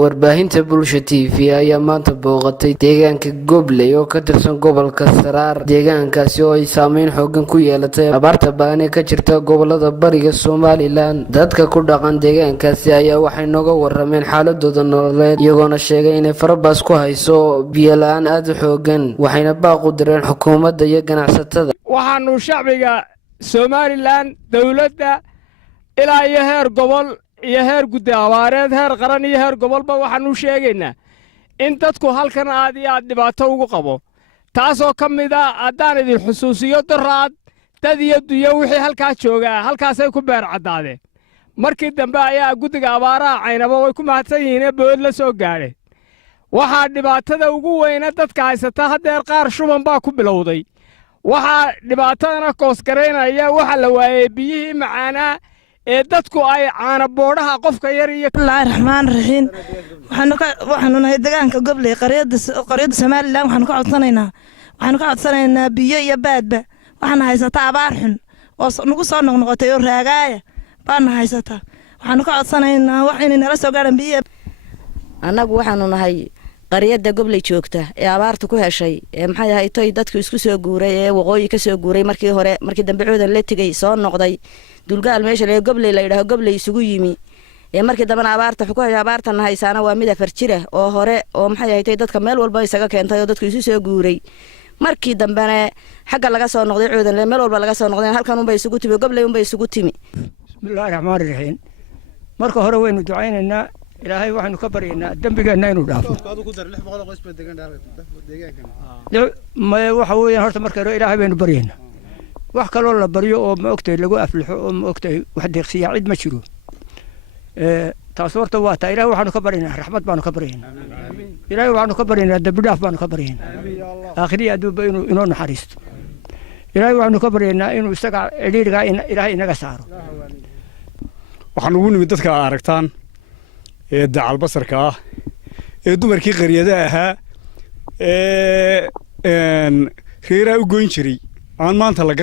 warbaahinta Bulsho TV ayaa maanta booqatay deegaanka Gobley oo ka tirsan gobolka Saraar. Deegaankaasi oo ay saameyn xooggan ku yeelatay abaarta ba'an ee ka jirta gobolada bariga Somaliland. Dadka ku dhaqan deegaankaasi ayaa waxay nooga warrameen xaaladooda nololeed, iyagoona sheegay inay farabaas ku hayso biyo la'aan aad u xooggan, waxayna baaq u direen xukuumadda iyo ganacsatada. waxaanu shacbiga Somaliland dawladda ilaa iyo heer gobol iyo heer guddi abaareed heer qaran iyo heer gobolba waxaanu sheegaynaa in dadku halkan aad iyo aad dhibaato ugu qabo, taasoo ka mid ah haddaan idin xusuusiyo daraad dad iyo dunya wixii halkaa joogaa halkaasay ku beer caddaadeen. markii dambe ayaa guddiga abaaraha Caynabo way ku mahadsan yihiin bood la soo gaadhay. waxaa dhibaatada ugu weyna dadka haysata haddeer qaar shuban baa ku bilowday. waxaa dhibaatadana koosgaraynaya waxa la waayey biyihii macaanaa ee dadku ay caana boodhaha qofka yar iyo Bismillaahi Raxmaani Raxiim. waxaanu nahay deegaanka Gobley qaryada Somaliland. waxaanu ka codsanaynaa biyo iyo baadba. waxaana haysataa abaar xun oo nagu soo noqnoqotay oo raagaaya baana haysataa. waxaanu ka codsanaynaa wax inay nala soo gaadhaan biyo. annagu waxaanu nahay qaryada Gobley joogta ee abaarta ku heshay ee maxay ahayd toy dadku isku soo guuray ee waqooyi ka soo guuray markii dambe coodan la tagay soo noqday dulgaal meesha ee Gobley la yiraahdo Gobley isugu yimi ee markii dambe abaarta ku heshay abaartan haysaana waa mid afar jira oo hore oo maxay ahayd dadka meel walba isaga keentay oo dadku isu soo guuray markii dambena xagga laga soo noqday coodan meel walba laga soo noqday halkan un bay isugu timi Gobley un bay isugu timi. Bismillaahi Raxmaani Raxiim. marka hore waynu ducaynaynaa ilaahay waxaanu ka baryaynaa dambigeena inuu dhaafo. ma waxa weeyaan horta marka hore ilaahay baynu baryaynaa. wax kaloo la baryo oo ma ogtay lagu aflixo oo ma ogtay wax deeqsiya cid ma jiro. taas horta waa taa ilaahay waxaanu ka baryaynaa raxmad baanu ka baryaynaa. ilaahay waxaanu ka baryaynaa dambi dhaaf baanu ka baryaynaa. aakhiriya aduuba inuu naxariisto. ilaahay waxaanu ka baryaynaa inuu isaga ciriiriga ilaahay inaga saaro. waxaan ugu nimid dadka aragtaan ee dacal basarka ah ee dumarkii qaryada ahaa reeraa u goyn jiray aan maanta la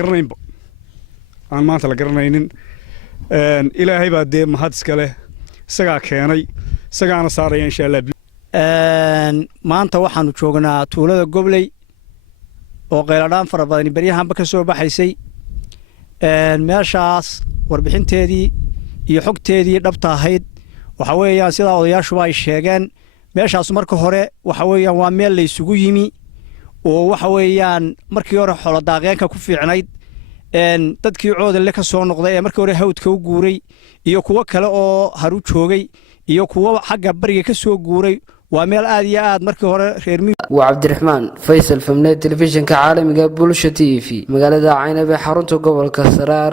garanaynin ilaahay baa dee mahad iska leh isagaa keenay isagaana saaraya insha Allah. maanta waxaanu joognaa tuulada Gobley oo qeyladhaan fara badan baryahanba ka soo baxaysay meeshaas warbixinteedii iyo xogteedii dhabta ahayd waxa weeyaan sida odayaashu ay sheegeen meeshaas marka hore waxa weeyaan waa meel la isugu yimi oo waxa weeyaan markii hore xoolo daaqeenka ku fiicnayd dadkii coodan le ka soo noqday ee markii hore hawdka u guuray iyo kuwa kale oo haru joogay iyo kuwa xagga bariga ka soo guuray waa meel aad iyo aad markii hore reer waa Cabdiraxmaan Faysal Famne telefishinka caalamiga Bulsho TV magaalada Caynabo xarunta gobolka Saraar.